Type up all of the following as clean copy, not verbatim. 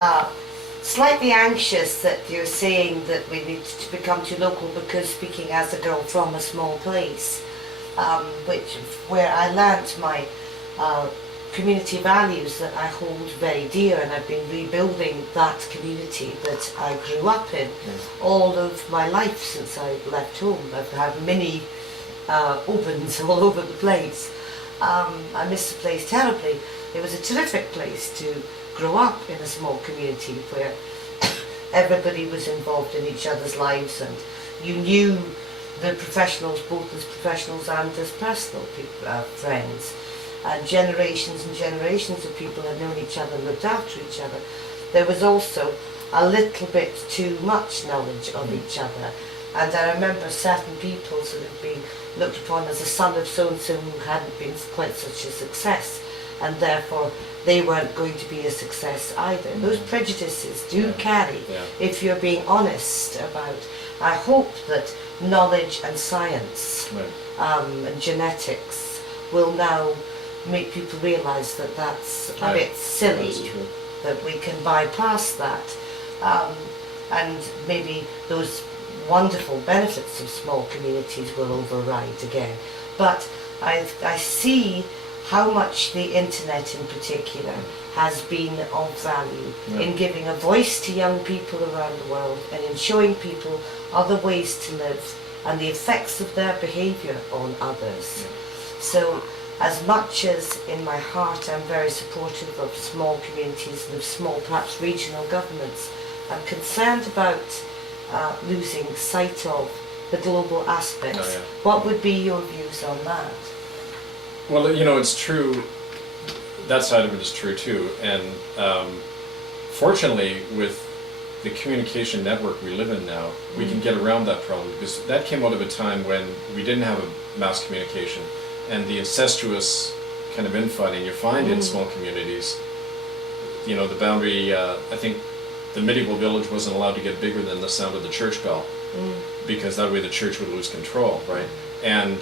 uh, slightly anxious that you're saying that we need to become too local, because speaking as a girl from a small place, which where I learnt my uh, community values that I hold very dear, and I've been rebuilding that community that I grew up in all of my life since I left home. I've had many opens all over the place. I miss the place terribly. It was a terrific place to grow up, in a small community where everybody was involved in each other's lives, and you knew the professionals both as professionals and as personal friends, and generations of people had known each other and looked after each other. There was also a little bit too much knowledge of each other, and I remember certain people sort of being looked upon as a son of so-and-so who hadn't been quite such a success, and therefore they weren't going to be a success either. Those prejudices do carry, if you're being honest about. I hope that knowledge and science and genetics will now make people realise that that's a bit silly, that we can bypass that, and maybe those wonderful benefits of small communities will override again. But I see how much the internet in particular has been of value in giving a voice to young people around the world, and in showing people other ways to live and the effects of their behaviour on others. So as much as in my heart I'm very supportive of small communities and of small, perhaps regional governments, I'm concerned about losing sight of the global aspects. What would be your views on that? Well, you know, it's true, that side of it is true too, and fortunately with the communication network we live in now, we can get around that problem, because that came out of a time when we didn't have a mass communication, and the incestuous kind of infighting you find in small communities. You know, the boundary, I think the medieval village wasn't allowed to get bigger than the sound of the church bell, because that way the church would lose control, right? And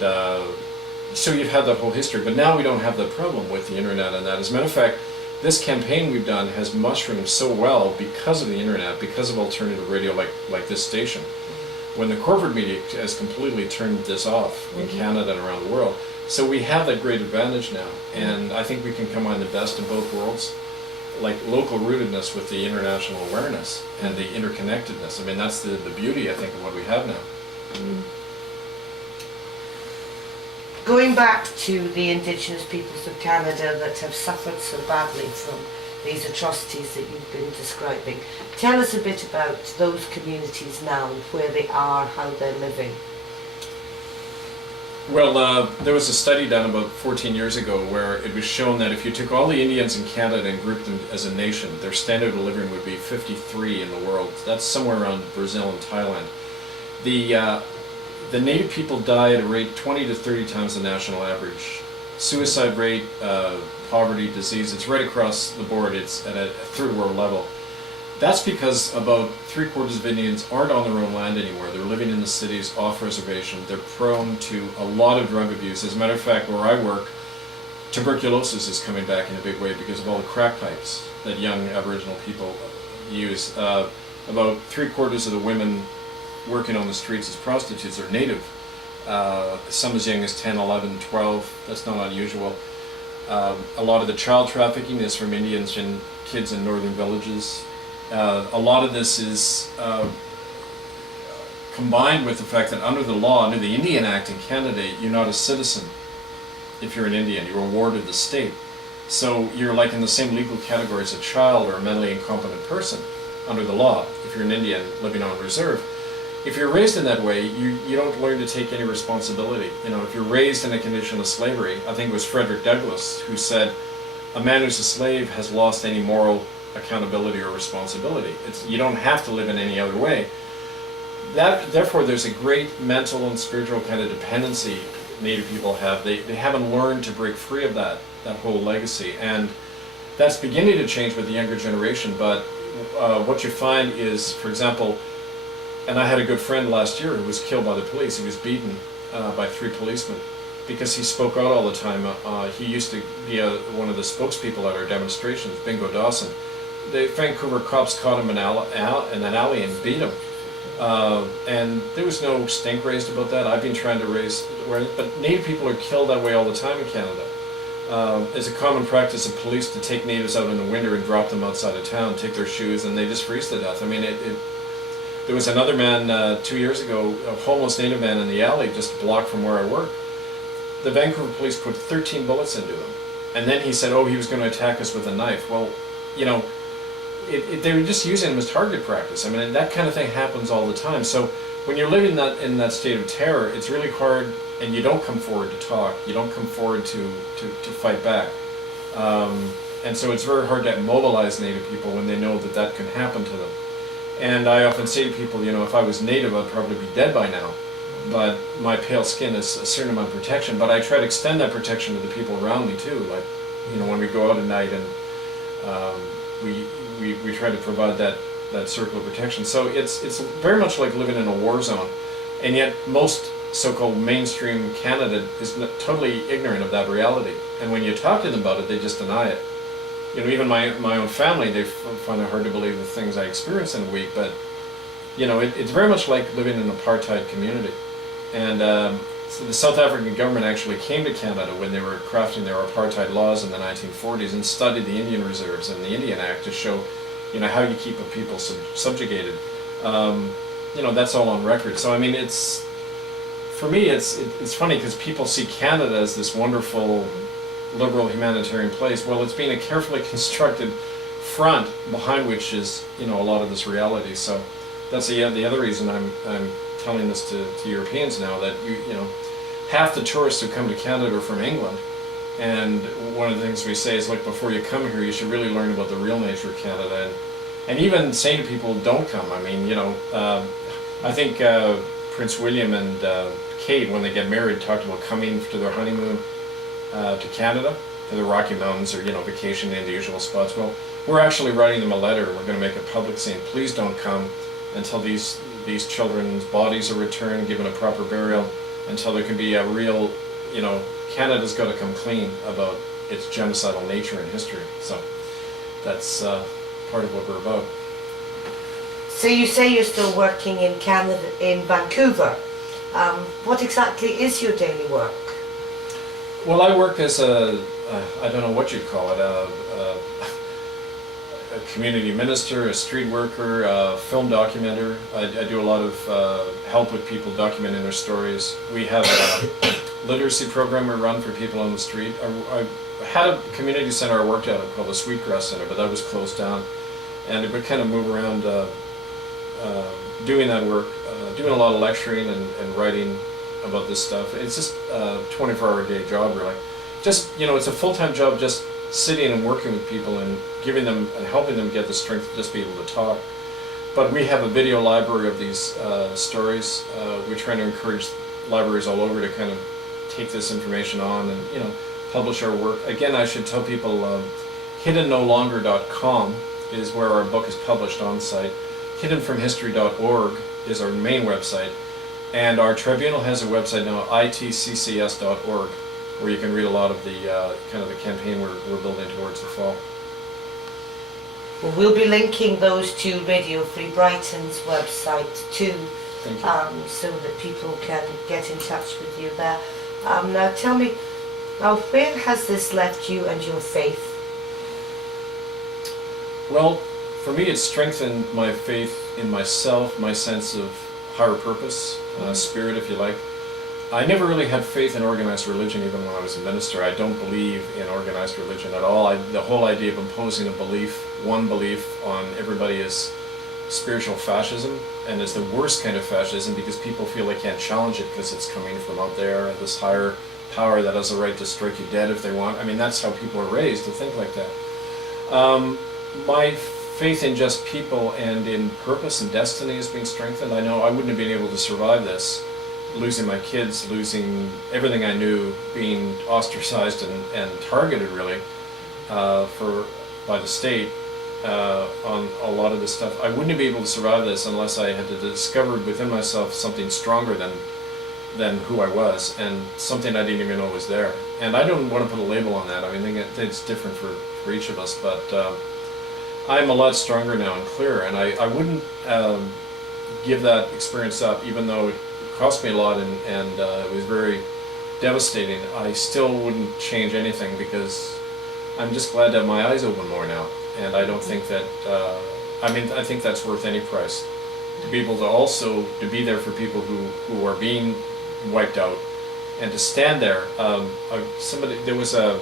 so you've had that whole history, but now we don't have that problem with the internet and that. As a matter of fact, this campaign we've done has mushroomed so well because of the internet, because of alternative radio like this station. When the corporate media has completely turned this off in Canada and around the world. So we have that great advantage now, and I think we can combine the best of both worlds, like local rootedness with the international awareness and the interconnectedness. I mean, that's the beauty, I think, of what we have now. Going back to the Indigenous peoples of Canada that have suffered so badly from these atrocities that you've been describing, tell us a bit about those communities now, where they are, how they're living. Well, there was a study done about 14 years ago where it was shown that if you took all the Indians in Canada and grouped them as a nation, their standard of living would be 53 in the world. That's somewhere around Brazil and Thailand. The native people die at a rate 20 to 30 times the national average. Suicide rate, poverty, disease, it's right across the board. It's at a third world level. That's because about 3/4 of Indians aren't on their own land anymore. They're living in the cities off reservation. They're prone to a lot of drug abuse. As a matter of fact, where I work, tuberculosis is coming back in a big way because of all the crack pipes that young Aboriginal people use. About 3/4 of the women working on the streets as prostitutes are native. Some as young as 10, 11, 12. That's not unusual. A lot of the child trafficking is from Indians and kids in northern villages. A lot of this is combined with the fact that under the law, under the Indian Act in Canada, you're not a citizen if you're an Indian. You're a ward of the state. So you're like in the same legal category as a child or a mentally incompetent person under the law if you're an Indian living on reserve. If you're raised in that way, you don't learn to take any responsibility. You know, if you're raised in a condition of slavery, I think it was Frederick Douglass who said, a man who's a slave has lost any moral accountability or responsibility. You don't have to live in any other way. Therefore, there's a great mental and spiritual kind of dependency Native people have. They haven't learned to break free of that whole legacy. And that's beginning to change with the younger generation, but what you find is, for example, and I had a good friend last year who was killed by the police. He was beaten by 3 policemen because he spoke out all the time. He used to be one of the spokespeople at our demonstrations, Bingo Dawson. the Vancouver cops caught him in an alley and beat him. And there was no stink raised about that. I've been trying to raise awareness, but Native people are killed that way all the time in Canada. It's a common practice of police to take Natives out in the winter and drop them outside of town, take their shoes, and they just freeze to death. I mean, there was another man 2 years ago, a homeless Native man in the alley just a block from where I work. The Vancouver police put 13 bullets into him. And then he said, oh, he was going to attack us with a knife. Well, you know, they were just using him as target practice. I mean, that kind of thing happens all the time. So when you're living in that state of terror, it's really hard, and you don't come forward to talk. You don't come forward to fight back. And so it's very hard to mobilize Native people when they know that that can happen to them. And I often say to people, you know, if I was Native, I'd probably be dead by now. But my pale skin is a certain amount of protection. But I try to extend that protection to the people around me too. Like, you know, when we go out at night and we try to provide that circle of protection. So it's very much like living in a war zone. And yet most so-called mainstream Canada is totally ignorant of that reality. And when you talk to them about it, they just deny it. You know, even my own family, they find it hard to believe the things I experience in a week. But, you know, it's very much like living in an apartheid community. And so the South African government actually came to Canada when they were crafting their apartheid laws in the 1940s and studied the Indian reserves and the Indian Act to show, you know, how you keep a people subjugated. You know, that's all on record. So I mean, for me, it's funny because people see Canada as this wonderful, liberal, humanitarian place. Well, it's been a carefully constructed front behind which is, you know, a lot of this reality. So that's the other reason I'm telling this to Europeans now, that you know, half the tourists who come to Canada are from England. And one of the things we say is, like, before you come here, you should really learn about the real nature of Canada. And even saying to people, don't come. I mean, you know, I think Prince William and Kate, when they get married, talked about coming to their honeymoon to Canada, to the Rocky Mountains, or, you know, vacationing in the usual spots. Well, we're actually writing them a letter. We're going to make it public saying, please don't come until these children's bodies are returned, given a proper burial, until there can be a real, you know, Canada's got to come clean about its genocidal nature and history. So that's part of what we're about. So you say you're still working in Canada, in Vancouver. What exactly is your daily work? Well, I work as I don't know what you'd call it, a community minister, a street worker, a film documenter. I do a lot of help with people documenting their stories. We have a literacy program we run for people on the street. I had a community center I worked at called the Sweetgrass Center, but that was closed down. And it would kind of move around doing that work, doing a lot of lecturing and writing about this stuff. It's just a 24-hour-a-day job, really. Just, you know, it's a full-time job, just sitting and working with people and giving them and helping them get the strength to just be able to talk. But we have a video library of these stories. We're trying to encourage libraries all over to kind of take this information on and, you know, publish our work. Again, I should tell people hiddennolonger.com is where our book is published on site. Hiddenfromhistory.org is our main website. And our tribunal has a website now, itccs.org, where you can read a lot of the kind of the campaign we're building towards the fall. Well, we'll be linking those to Radio Free Brighton's website too, so that people can get in touch with you there. Now tell me, where has this left you and your faith? Well, for me, it's strengthened my faith in myself, my sense of higher purpose, spirit, if you like. I never really had faith in organized religion, even when I was a minister. I don't believe in organized religion at all. The whole idea of imposing a belief, one belief on everybody, is spiritual fascism, and is the worst kind of fascism because people feel they can't challenge it because it's coming from out there, and this higher power that has the right to strike you dead if they want. I mean, that's how people are raised, to think like that. My faith in just people and in purpose and destiny has been strengthened. I know I wouldn't have been able to survive this, losing my kids, losing everything I knew, being ostracized and targeted really by the state on a lot of this stuff. I wouldn't have been able to survive this unless I had discovered within myself something stronger than who I was, and something I didn't even know was there. And I don't want to put a label on that. I mean, I think it's different for each of us, but I'm a lot stronger now and clearer, and I wouldn't give that experience up, even though it cost me a lot and it was very devastating. I still wouldn't change anything because I'm just glad to have my eyes open more now, and I don't think that, I think that's worth any price. To be able to also, to be there for people who are being wiped out, and to stand there. There was a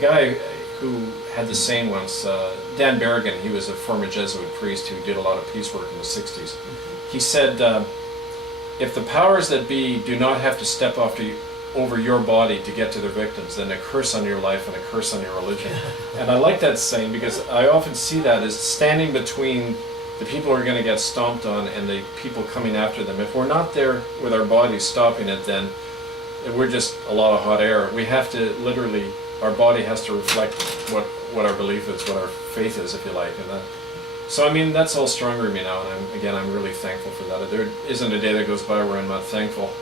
guy who had the saying once, Dan Berrigan, he was a former Jesuit priest who did a lot of peace work in the 60s. He said, if the powers that be do not have to step over your body to get to their victims, then a curse on your life and a curse on your religion. And I like that saying because I often see that as standing between the people who are going to get stomped on and the people coming after them. If we're not there with our bodies stopping it, then we're just a lot of hot air. We have to literally, our body has to reflect what our belief is, what our faith is, if you like. And so I mean, that's all stronger in me now, and I'm really thankful for that. There isn't a day that goes by where I'm not thankful.